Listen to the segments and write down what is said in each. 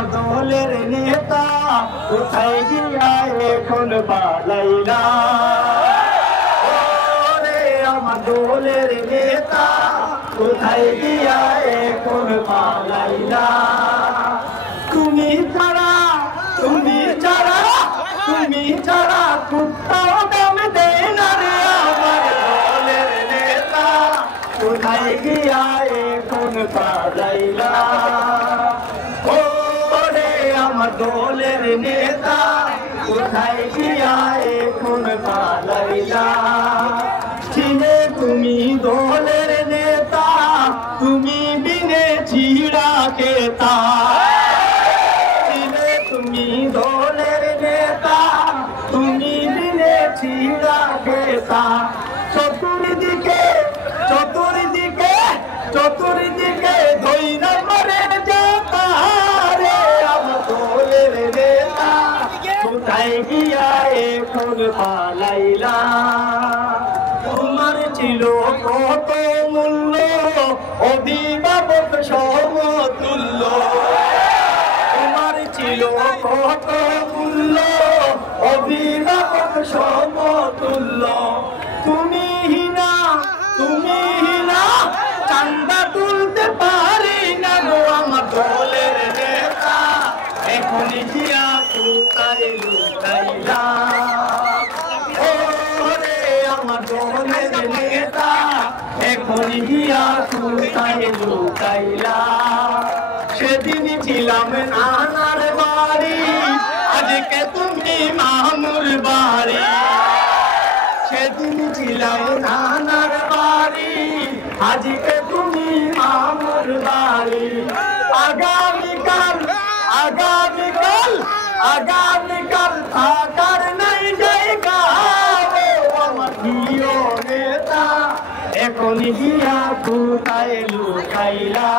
আমার দলের নেতা কোথায় গিয়া এখন পালাইলা ওরে আমার দলের নেতা কোথায় গিয়া এখন পালাইলা তুমি ছাড়া কুত্তাও দাম দেয় না রে আমার দলের নেতা কোথায় গিয়া এখন পালাইলা ওরে আমার দলের নেতা কোথায় গিয়া এখন পালাইলা ছিলে তুমি দলের নেতা তুমি বিনে ছিড়া কেতা ছিলে তুমি দলের নেতা তুমি বিনে ছিড়া কেতা চতুর্দিকে ধইরা মরে যেতা রে আমার দলের নেতা কোথায় গিয়া এখন পালাইলা তোমার ছিল কত মূল্য অভিভাবক সমতুল্য তোমার ছিল কত মূল্য অভিভাবক সমতুল্য তুমি হিনা চান্দা তুলতে পারি না গো আমার দলের নেতা এখন গিয়া কোথায় লুকাইলা ওরে আমার দলের নেতা এখন গিয়া কোথায় লুকাইলা সেদিন ছিলাম নানার বাড়ি আজকে তুমি মামুর বাড়ি সেদিন ছিলাম নানার বাড়ি আজকে তুমি মামুর বাড়ি আগামীকাল থাকার নাই জায়গা আমার প্রিয় নেতা এখন গিয়া কোথায় লুকাইলা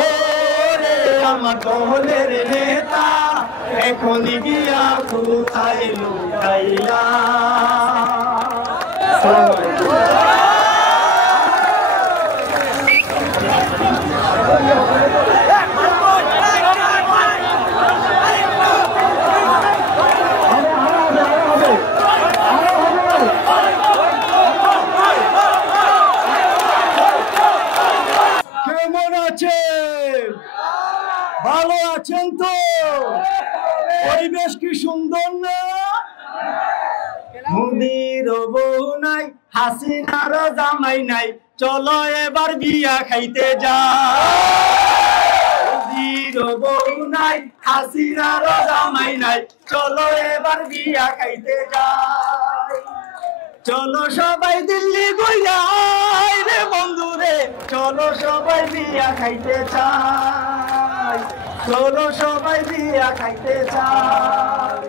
ওরে আমার দলের নেতা এখন গিয়া কোথায় লুকাইলা কেমন আছেন? ভালো আছেন তো? পরিবেশ কি সুন্দর না? মোদির বউ নাই হাসিনার জামাই নাই চলো এবার বিয়া খাইতে যাই মোদির বউ নাই হাসিনার জামাই নাই চলো এবার বিয়া খাইতে যাই চলো সবাই দিল্লি গইয়াই রে বন্ধু রে চলো সবাই বিয়া খাইতে চাই চলো সবাই বিয়া খাইতে চাই